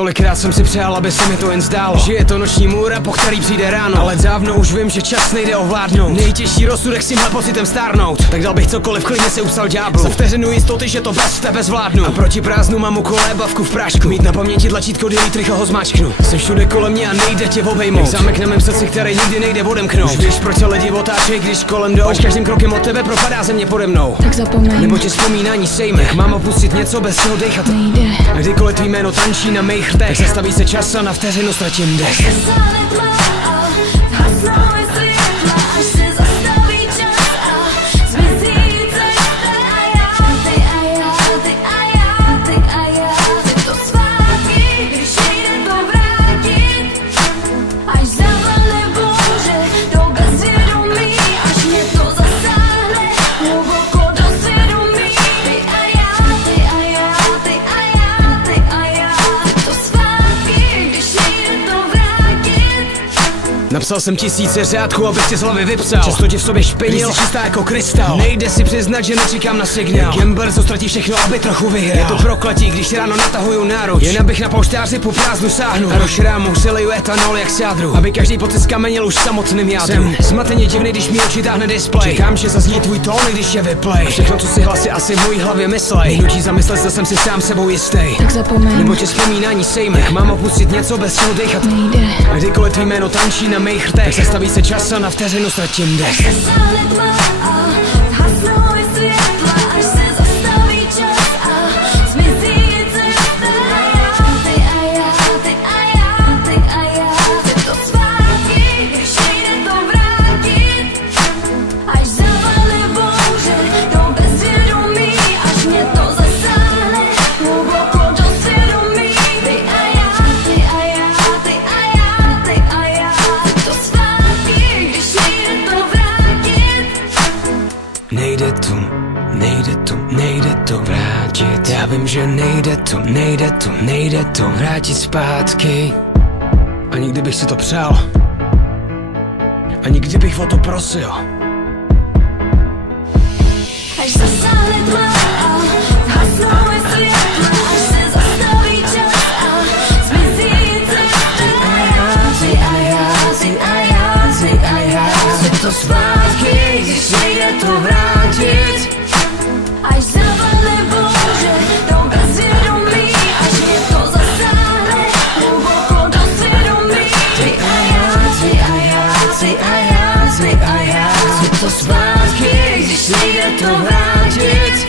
Tolikrát jsem si přál, aby se mi to jen zdálo, že je to noční můra, po který přijde ráno. Ale dávno už vím, že čas nejde ovládnout. Nejtěžší rozsudek s tímhle pocitem stárnout. Tak dal bych cokoliv, klidně se upsal ďáblu. Za vteřinu jistoty, že to bez tebe zvládnu. A proti prázdnu mám u kolébavku v prášku. Mít na paměti tlačítko delete, rychle ho zmáčknu. Jsi všude kolem mě a nejde tě obejmout. Zámek na mém srdci, který nikdy nejde odemknout. Už víš, proč se lidi otáčej, když kolem jdou. Až každým krokem od tebe propadá země pode mnou. Tak zapomeň, nebo tě vzpomínání sejme. Mám opustit něco, bez čeho dechat nejde. A kdykoliv tvý jméno tančí na mých rtech, tak zastaví se čas a na vteřinu ztratím dech. Napsal jsem tisíce řádků, abych tě z hlavy vypsal. Často tě v sobě špinil, jsi čistá jako krystal. Nejde si přiznat, že nečekám na signál. Gambler, co ztratí všechno, aby trochu vyhrál. Je to prokletí, když ráno natahuju náruč. Jen abych na polštáři po prázdnu sáhnu. A do šrámu si leju etanol jak sádru, aby každý pocit skamenil už samotným jádru. Jsem zmateně divný, když mi oči táhne display. Čekám, že zazní tvůj tón, když je vyplay. A všechno, co si hlasy asi v mojí hlavě myslej. Nutí zamyslet, zda jsem si sám sebou jistý. Tak zapomeň, nebo tě vzpomínání sejme. Mám opustit něco, bez čeho dechat nejde. A kdykoliv tvý jméno tančí na mých rtech, tak zastaví se čas a na vteřinu ztratím dech. Nejde to vrátit. Já vím, že nejde to vrátit zpátky. Ani kdybych si to přál, ani kdybych o to prosil. Až zasáhne tma a zhasnou je světla, až se zastaví čas a zmizí cesta. Chci to zpátky, když nejde to vrátit. Až zavane bouře do bezvědomí, až mě to zasáhne hluboko do svědomí. Ty a já, chci to zpátky, když nejde to vrátit.